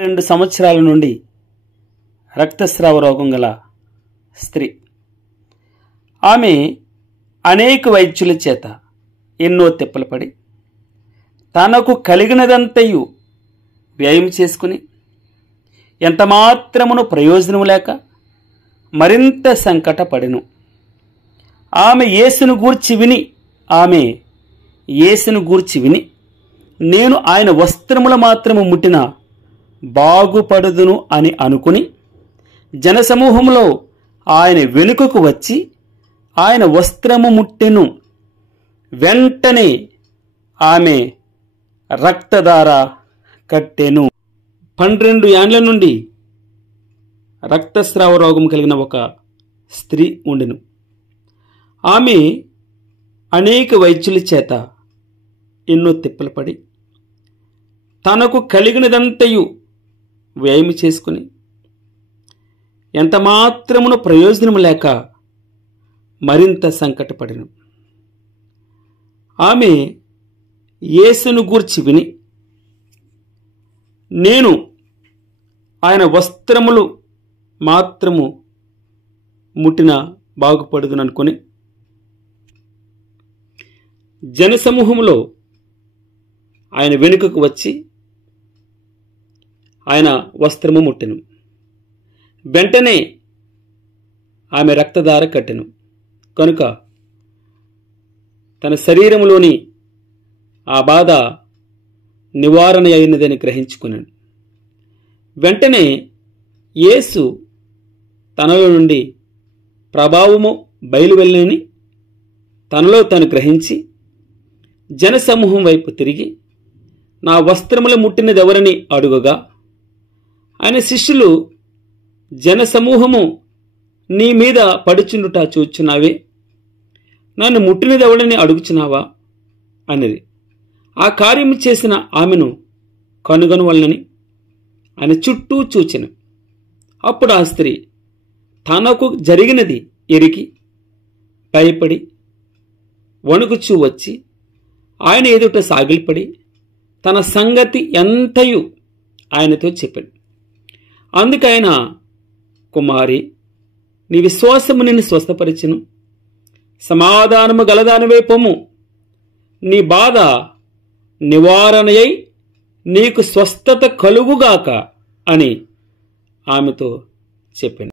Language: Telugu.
2 సంవత్సరాల నుండి రక్తస్రావ రోగం గల స్త్రీ. ఆమె అనేక వైద్యుల చేత ఎన్నో తిప్పలు పడి తనకు కలిగినదంతయు వ్యయం చేసుకుని ఎంతమాత్రమును ప్రయోజనం లేక మరింత సంకటపడెను. ఆమె యేసును గూర్చి విని నేను ఆయన వస్త్రముల మాత్రము ముట్టిన బాగుపడుదును అని అనుకుని జనసమూహంలో ఆయన వెనుకకు వచ్చి ఆయన వస్త్రము ముట్టెను. వెంటనే ఆమె రక్తధార కట్టెను. 12 ఏండ్ల నుండి రక్తస్రావ రోగం కలిగిన ఒక స్త్రీ ఉండెను. ఆమె అనేక వైద్యుల చేత ఎన్నో తిప్పలు పడి తనకు కలిగినదంతయు వ్యయం చేసుకుని ఎంతమాత్రమును ప్రయోజనం లేక మరింత సంకటపడెను. ఆమె యేసును గూర్చి విని నేను ఆయన వస్త్రములు మాత్రము ముట్టిన బాగుపడుదుననుకొని జనసమూహంలో ఆయన వెనుకకు వచ్చి ఆయన వస్త్రము ముట్టెను. వెంటనే ఆమె రక్తధార కట్టెను. కనుక తన శరీరంలోని ఆ బాధ నివారణ అయినదని గ్రహించుకున్నాను. వెంటనే యేసు తనలో నుండి ప్రభావము బయలువెళ్ళని తనలో తాను గ్రహించి జనసమూహం వైపు తిరిగి నా వస్త్రములు ముట్టినదెవరని అడుగగా ఆయన శిష్యులు జనసమూహము నీ మీద పడుచుండుట చూచున్నావే, నన్ను ముట్టినదెవడని అడుగుచున్నావా అన్నది. ఆ కార్యము చేసిన ఆమెను కనుగొనవలనని ఆయన చుట్టూ చూచెను. అప్పుడు ఆ స్త్రీ తనకు జరిగినది ఎరిగి భయపడి వణుకుచూ వచ్చి ఆయన ఎదుట సాగిలపడి తన సంగతి ఎంతయు ఆయనతో చెప్పాడు. అందుకైన కుమారి, నీ విశ్వాసము నిన్ను స్వస్థపరిచెను, సమాధానము గలదానివై పొమ్ము, నీ బాధ నివారణయై నీకు స్వస్థత కలుగుగాక అని ఆమెతో చెప్పాను.